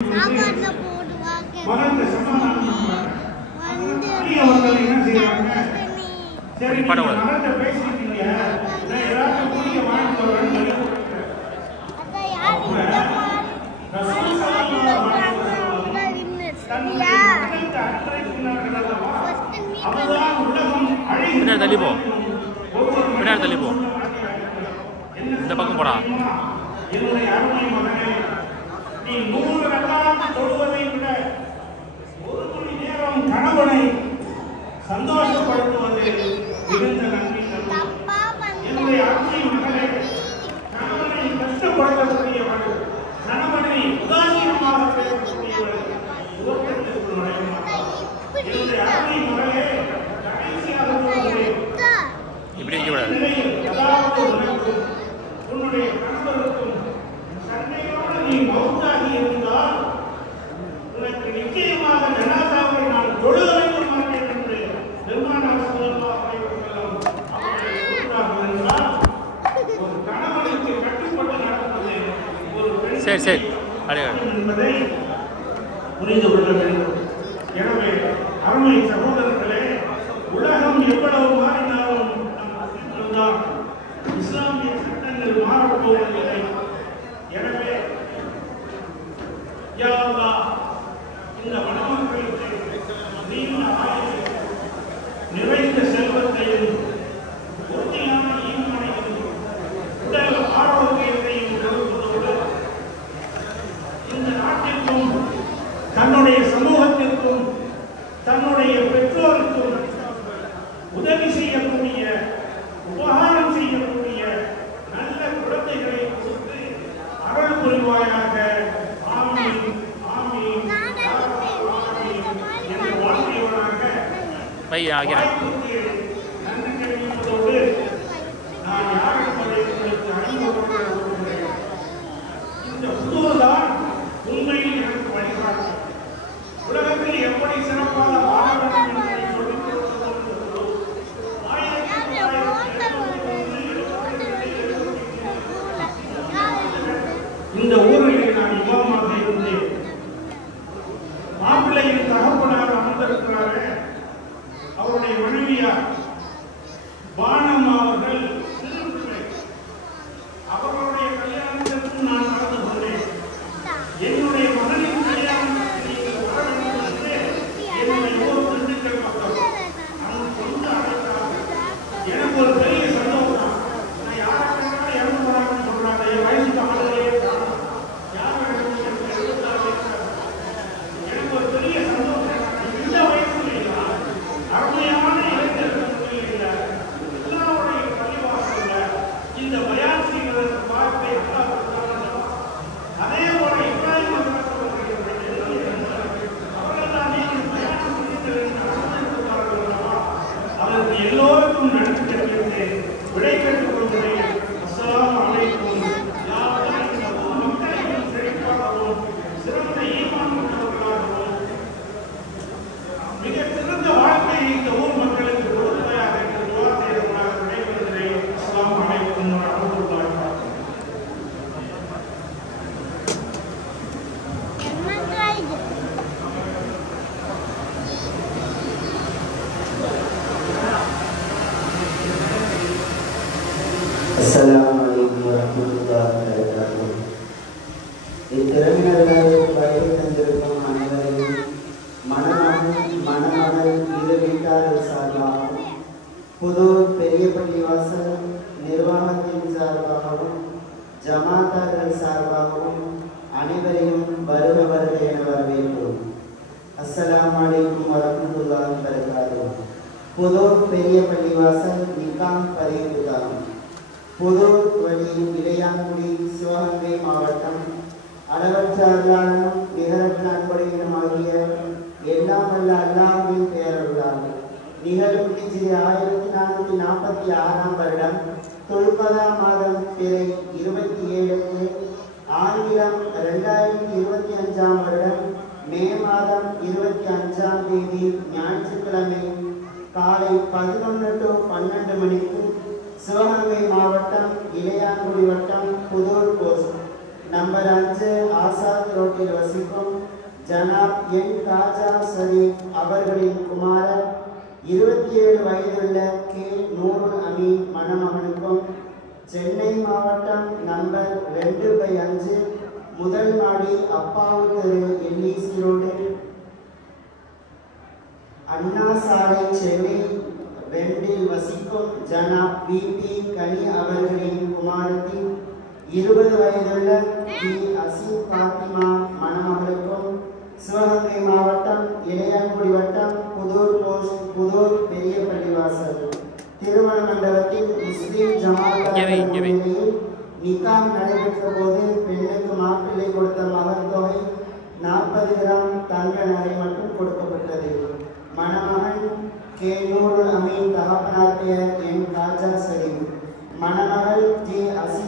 இந்த பக்கம் போடா. என்னுடைய அருமை மகனே, நீ 100 ரக்காத் தொழுவதை விட ஒரு மணி நேரம் கணவனை சந்தோஷப்படுத்துவது மிகுந்த நன்மை தரும். என்னுடைய அருமை மகனே, கணவனை கஷ்டப்படுத்தக்கூடியவன், கணவனை உதாசீனமாக பேசக்கூடியவன் உலகத்திற்கு நுழைய மாட்டான். என்னுடைய அருமை மகளே, கடைசியாக உன்னுடைய கணவருக்கும் சண்டையோடு நீ மௌத்தாகி இருந்தால் உனக்கு நிச்சயமாக ஜனாசாவை நான் தொழுக வைக்க மாட்டேன் என்று பெருமானார் ஸல்லல்லாஹு அலைஹி வஸல்லம் அவர்கள் கூறுகிறார்கள் என்றால் ஒரு கணவனுக்கு கட்டுப்பட்டு நடப்பது ஒரு பெண் என்பதை புரிந்து கொள்ள வேண்டும். எனவே அருமை சகோதரர்களே, உலகம் எவ்வளவு மாறினாலும் நம் இஸ்லாமிய சட்டங்கள் மாறப்போவதில்லை. எனவே யா அல்லாஹ், இந்த மணமக்களுக்கு நீண்ட ஆயுளை, நிறைந்த செல்வத்தையும், உறுதியான ஈமானையும், உடல் ஆரோக்கியத்தையும் கொடுப்பதோடு இந்த நாட்டிற்கும் தன்னுடைய சமூகத்திற்கும் தன்னுடைய பெற்றோருக்கும் உதவி செய்யக்கூடிய, உபகாரம் செய்யக்கூடிய நல்ல குழந்தைகளை கொடுத்து அருள் புரிவாயாக. ஆமீன் ஆமீன் என்ற வாழ்க்கையோடாக நன்றி தெரிவிப்பதோடு நான் யாருக்கு உங்களுக்கு அறிமுகப்படுத்துகிறேன். இந்த புதுதான் உண்மையில் எனக்கு வழிகாட்டும். உலகத்தில் எப்படி சிறப்பாக வாழ வேண்டும் என்பதை சொல்லிக் கொடுப்பதற்கு இந்த ஊரில் நான் இமாமாக இருந்தேன். மாப்பிள்ளையின் தகப்பனார் அமர்ந்திருக்கிறாரே, அவருடைய மனைவியார் பானம் அவர்கள் சிறுபிள்ளை. அவர்களுடைய கல்யாணத்திற்கு நான் கலந்து கொண்டேன். என்னுடைய மகனின் கல்யாணத்திற்கு நீங்கள் வர வேண்டும் என்று என்னுடைய ஊர் திண்டுக்கல் பக்கம் அங்கு கொண்டு அழைத்தார்கள். எனக்கு ஒரு பெரிய சந்தோஷம். நான் யாராவது இறந்து போறாங்கன்னு சொல்றாங்க. என் வயசுக்கு ஆளுகளே எனக்கு ஒரு பெரிய சந்தோஷம். இந்த வயசுல அருமையான இளைஞர்கள் எல்லாருடைய பள்ளிவாசல்ல இந்த பயான் செய்வதற்கு வாய்ப்பை அதே போல இப்ராஹிம் அவருக்கு எல்லோருக்கும் நன்றி தெரிவித்து விடை பெற்றுக் கொள்கிறேன். அஸ்ஸலாமு அலைக்கும். மக்களையும் செழிப்பாகவும் சிறந்த ஈமான் கொண்டவர்களாகவும் மிக சிறந்த வாழ்க்கையை இந்த ஊர் மக்களுக்கு கொடுப்பதாக என்று துஆ செய்தவர்களாக விடைபெறுகிறேன். அஸ்ஸலாமு அலைக்கும் வரஹ்மத்துல்லாஹி Assalamu alaikum warahmatullahi wabarakatuh. இத்திறமையாளர் வயது தந்திருக்கும் அனைவரையும் மணமகள் இரு வீட்டாளர் சார்பாகவும் புது பெரிய பள்ளிவாசல் நிர்வாகத்தின் சார்பாகவும் ஜமாத்தார்கள் சார்பாகவும் அனைவரையும் வருக வருக என வரவேற்கிறோம். அஸ்ஸலாமு அலைக்கும் வரஹ்மத்துல்லாஹி வபரகாத்துஹு. புது பெரிய பள்ளிவாசல் நிகாம் பரிந்துதாரம் புதூர் வழி இளையான்குடி சிவகங்கை மாவட்டம் அளவற்ற அருளாளனும் நிகரற்ற அன்புடையனும் ஆகிய எல்லாம் வல்ல அல்லாஹ்வின் பெயரருளால் நிகழும் ஹிஜ்ரி 1446 வருடம் துல்கதா மாதம் பிறை 27 ஆங்கிலம் 2025 வருடம் மே மாதம் 25ஆம் தேதி ஞாயிற்றுக்கிழமை காலை 11 to 12 மணிக்கு சிவகங்கை மாவட்டம் இளையான்குடி வட்டம் புதூர் போஸ்ட் நம்பர் 5 ஆசாத் ரோட்டில் வசிக்கும் ஜனாப் என் காஜா ஷரீப் அவர்களின் குமாரர் 27 வயதுள்ள கே நூருல் அமீன் மணமகனுக்கும் சென்னை மாவட்டம் நம்பர் 2/5 முதல் மாடி அப்பாவு தெரு எல்லிசி ரோடு அண்ணா சாலை சென்னை 2 வசிக்கும் ஜனாப் பிபி கனி அவர்களின் குமாரத்தி 20 வயதுள்ள டி அசீப் பாத்திமா மணமகளுக்கும் சிவகங்கை மாவட்டம் இளையான்குடி வட்டம் புதூர் பெரிய பள்ளிவாசல் திருமண மண்டபத்தில் முஸ்லிம் ஜமாத் நிக்காம் நடைபெற்ற போது பெண்ணுக்கு மாப்பிள்ளை கொடுத்த மகர் தொகை 40 கிராம் தங்க நகை மட்டும் கொடுக்கப்பட்டது. மணமகன் கே நூருல் அமீன் தகப்பனார் பெயர் என் காஜா ஷரீப். மணமகள் ஜி அசீம்